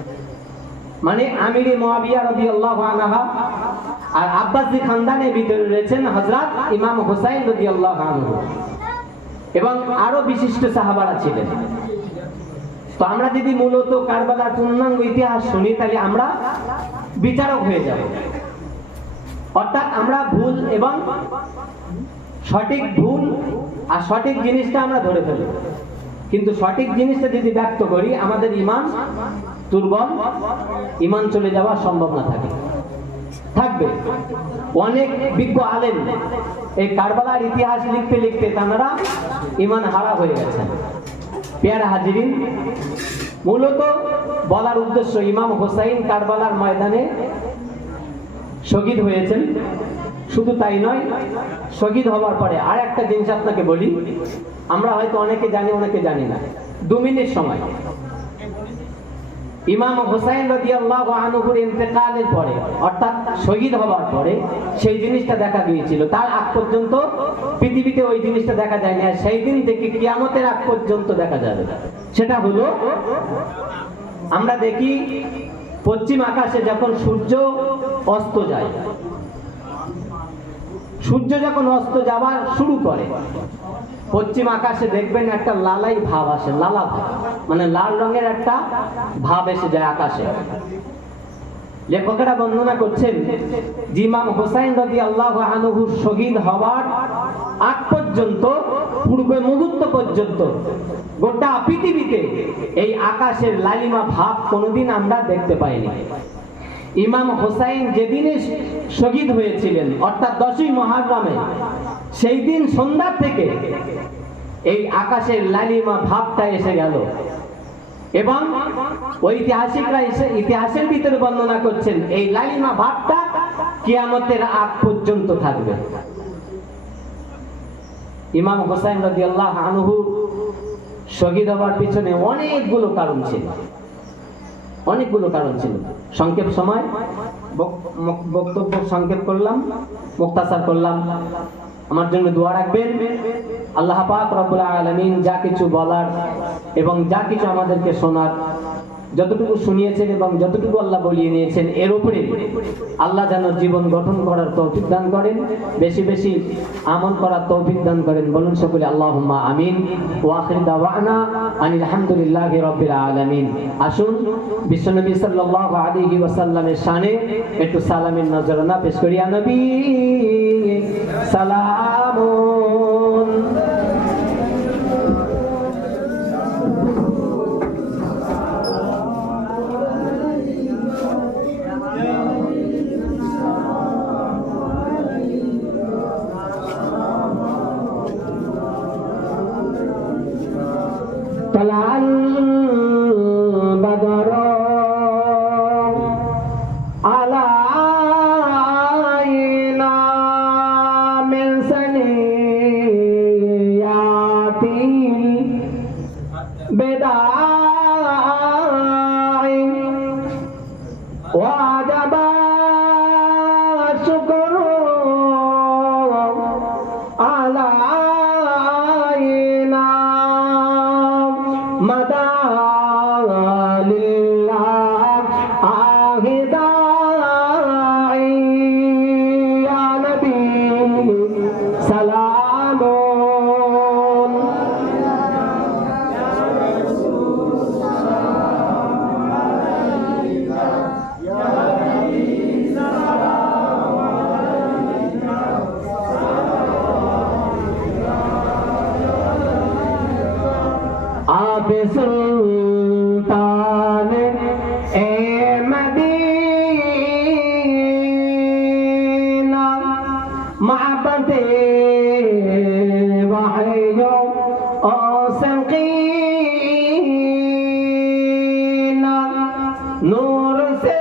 মানে আমিরে মুয়াবিয়া রাদিয়াল্লাহু আনহা আর আব্বাসী খানদানের ভিতরে রয়েছেন হযরত ইমাম হুসাইন রাদিয়াল্লাহু আনহু এবং আরো বিশিষ্ট সাহাবারা ছিলেন। তো আমরা যদি মূলত কারবালার পূর্ণাঙ্গ ইতিহাস শুনি তাহলে আমরা বিচারক হয়ে যাব, অর্থাৎ আমরা ভুল এবং সঠিক ভুল আর সঠিক জিনিসটা আমরা ধরে ফেলি, কিন্তু সঠিক জিনিসটা যদি ব্যক্ত করি আমাদের ঈমান দুর্বল, ঈমান চলে যাওয়া সম্ভব না থাকবে। অনেক বিজ্ঞ আলেম এই কারবালার ইতিহাস লিখতে লিখতে তারা ঈমান হারা হয়ে গেছেন। পেয়ারা হাজিরিন, মূলত বলার উদ্দেশ্য ইমাম হুসাইন কারবালার ময়দানে শহীদ হয়েছেন। শুধু তাই নয়, শহীদ হওয়ার পরে আর একটা জিনিস আপনাকে বলি, আমরা হয়তো অনেকে জানি অনেকে জানি না। 2 মিনিট সময় ইমাম হুসাইন রাদিয়াল্লাহু আনহুর ইন্তেকালের পরে অর্থাৎ শহীদ হওয়ার পরে সেই জিনিসটা দেখা গিয়েছিল। তার আগ পর্যন্ত পৃথিবীতে ওই জিনিসটা দেখা যায়নি, আর সেই দিন থেকে কিয়ামতের আগ পর্যন্ত দেখা যাবে। সেটা হলো, আমরা দেখি পশ্চিম আকাশে যখন সূর্য অস্ত যায়, সূর্য যখন অস্ত যাওয়ার শুরু করে পশ্চিম আকাশে দেখবেন একটা লালাই ভাব আসে, লালা ভাব মানে লাল রঙের একটা ভাব এসে যায় আকাশে। লেখকেরা বর্ণনা করছেন যে ইমাম হুসাইন রাদিয়াল্লাহু আনহু শহীদ হওয়ার আগ পর্যন্ত, পূর্ব মুহূর্ত পর্যন্ত গোটা পৃথিবীতে এই আকাশের লালিমা ভাব কোনোদিন আমরা দেখতে পাইনি। ইমাম হুসাইন যেদিনে শহীদ হয়েছিলেন অর্থাৎ 10ই মুহররমে, সেই দিন সন্ধ্যা থেকে এই আকাশের লালিমা ভাবটা এসে গেল এবং ঐতিহাসিকরা ইতিহাসের ভিতরে বর্ণনা করছেন এই লালিমা ভাবটা কিয়ামতের আগ পর্যন্ত থাকবে। ইমাম হুসাইন রাদিয়াল্লাহু আনহু শহীদ হওয়ার পিছনে অনেকগুলো কারণ ছিল। সংক্ষেপ সময় বক্তব্য সংক্ষেপ করলাম, মুখতাসার করলাম। আমার জন্য দোয়া রাখবেন। আল্লাহ পাক রব্বুল আলামিন যা কিছু বলার এবং যা কিছু আমাদেরকে শোনার, যতটুকু শুনিয়েছেন এবং যতটুকু আল্লাহ বলিয়ে নিয়েছেন, এর উপরে আল্লাহ যেন জীবন গঠন করার তৌফিক দান করেন, বেশি বেশি আমল করার তৌফিক দান করেন। বলুন সকলে আল্লাহুম্মা আমিন। ওয়া আখিরু দাওয়ানা আনিল হামদুলিল্লাহি রাব্বিল আলামিন। আসুন বিশ্বনবী সাল্লাল্লাহু আলাইহি ওয়াসাল্লামের শানে একটু সালামের নজরানা পেশ করি। ইয়া নবী সালামুন। طلع البدر علينا من ثنيات الوداع وجب الشكر علينا مدى لله داعي يا نبي سلام आप सुल्तान ए मदीना महबते वहयो ओ संकीना नूर से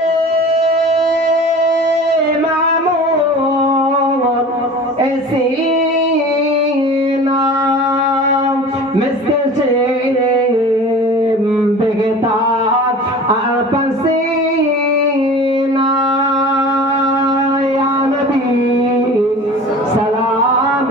मामूर ऐसी मिस्र से पसीना या नबी सलाम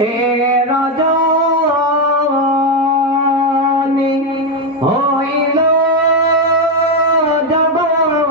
এ রজনী হইল জগৎ